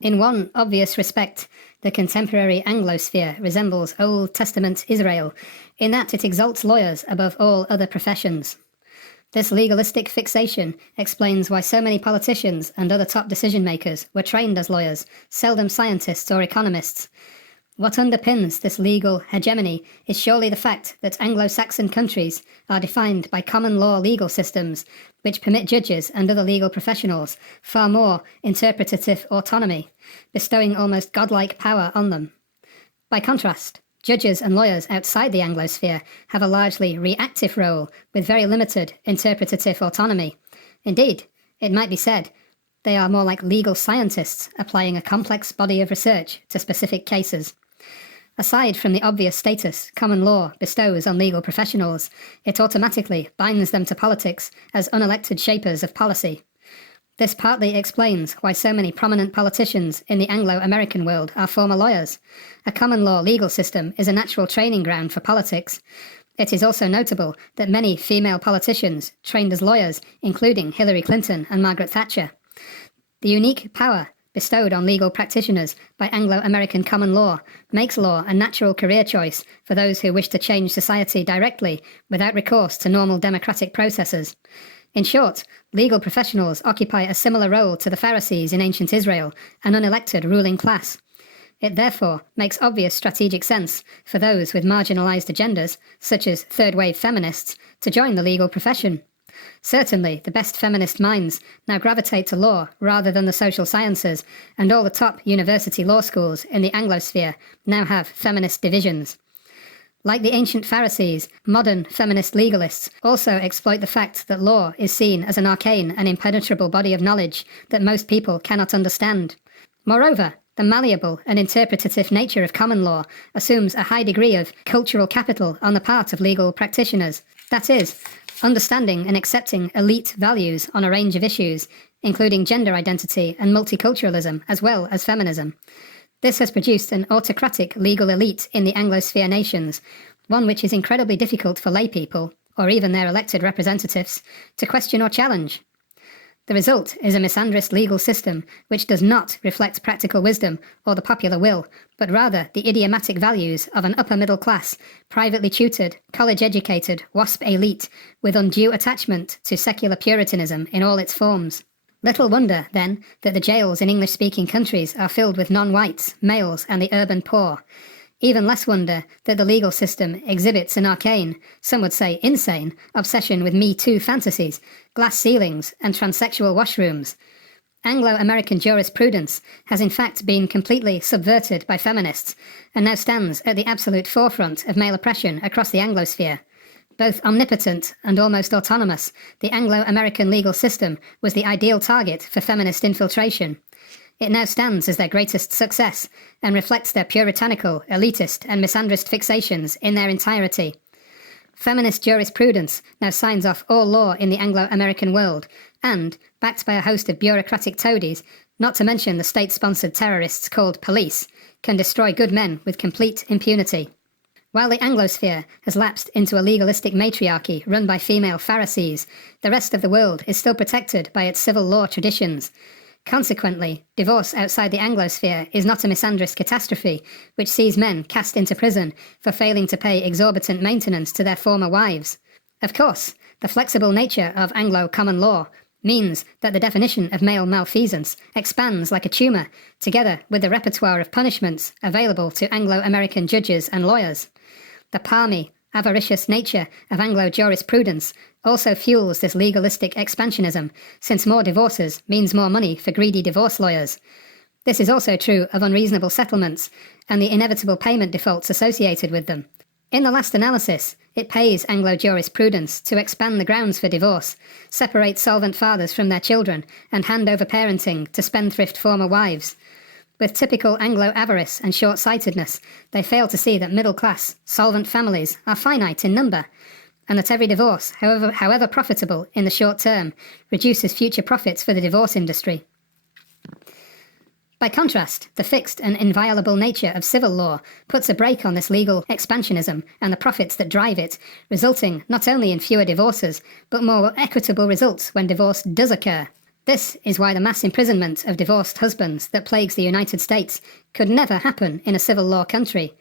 In one obvious respect, the contemporary Anglosphere resembles Old Testament Israel in that it exalts lawyers above all other professions. This legalistic fixation explains why so many politicians and other top decision-makers were trained as lawyers, seldom scientists or economists. What underpins this legal hegemony is surely the fact that Anglo-Saxon countries are defined by common law legal systems which permit judges and other legal professionals far more interpretative autonomy, bestowing almost godlike power on them. By contrast, judges and lawyers outside the Anglosphere have a largely reactive role with very limited interpretative autonomy. Indeed, it might be said they are more like legal scientists applying a complex body of research to specific cases. Aside from the obvious status common law bestows on legal professionals, it automatically binds them to politics as unelected shapers of policy. This partly explains why so many prominent politicians in the Anglo-American world are former lawyers. A common law legal system is a natural training ground for politics. It is also notable that many female politicians trained as lawyers, including Hillary Clinton and Margaret Thatcher. The unique power bestowed on legal practitioners by Anglo-American common law makes law a natural career choice for those who wish to change society directly without recourse to normal democratic processes. In short, legal professionals occupy a similar role to the Pharisees in ancient Israel, an unelected ruling class. It therefore makes obvious strategic sense for those with marginalized agendas, such as third-wave feminists, to join the legal profession. Certainly, the best feminist minds now gravitate to law rather than the social sciences, and all the top university law schools in the Anglosphere now have feminist divisions. Like the ancient Pharisees, modern feminist legalists also exploit the fact that law is seen as an arcane and impenetrable body of knowledge that most people cannot understand. Moreover, the malleable and interpretative nature of common law assumes a high degree of cultural capital on the part of legal practitioners. That is, understanding and accepting elite values on a range of issues, including gender identity and multiculturalism, as well as feminism. This has produced an autocratic legal elite in the Anglosphere nations, one which is incredibly difficult for lay people, or even their elected representatives, to question or challenge. The result is a misandrist legal system which does not reflect practical wisdom or the popular will, but rather the idiomatic values of an upper-middle class, privately tutored, college-educated, WASP elite with undue attachment to secular puritanism in all its forms. Little wonder, then, that the jails in English-speaking countries are filled with non-whites, males, and the urban poor. Even less wonder that the legal system exhibits an arcane, some would say insane, obsession with Me Too fantasies, glass ceilings, and transsexual washrooms. Anglo-American jurisprudence has in fact been completely subverted by feminists, and now stands at the absolute forefront of male oppression across the Anglosphere. Both omnipotent and almost autonomous, the Anglo-American legal system was the ideal target for feminist infiltration. It now stands as their greatest success, and reflects their puritanical, elitist, and misandrist fixations in their entirety. Feminist jurisprudence now signs off all law in the Anglo-American world, and, backed by a host of bureaucratic toadies, not to mention the state-sponsored terrorists called police, can destroy good men with complete impunity. While the Anglosphere has lapsed into a legalistic matriarchy run by female Pharisees, the rest of the world is still protected by its civil law traditions. Consequently, divorce outside the Anglosphere is not a misandrist catastrophe, which sees men cast into prison for failing to pay exorbitant maintenance to their former wives. Of course, the flexible nature of Anglo common law means that the definition of male malfeasance expands like a tumour, together with the repertoire of punishments available to Anglo-American judges and lawyers. The palmy, avaricious nature of Anglo jurisprudence also fuels this legalistic expansionism, since more divorces means more money for greedy divorce lawyers. This is also true of unreasonable settlements and the inevitable payment defaults associated with them. In the last analysis, it pays Anglo jurisprudence to expand the grounds for divorce, separate solvent fathers from their children, and hand over parenting to spendthrift former wives. With typical Anglo avarice and short-sightedness, they fail to see that middle-class, solvent families are finite in number, and that every divorce, however profitable in the short term, reduces future profits for the divorce industry. By contrast, the fixed and inviolable nature of civil law puts a brake on this legal expansionism and the profits that drive it, resulting not only in fewer divorces, but more equitable results when divorce does occur. This is why the mass imprisonment of divorced husbands that plagues the United States could never happen in a civil law country,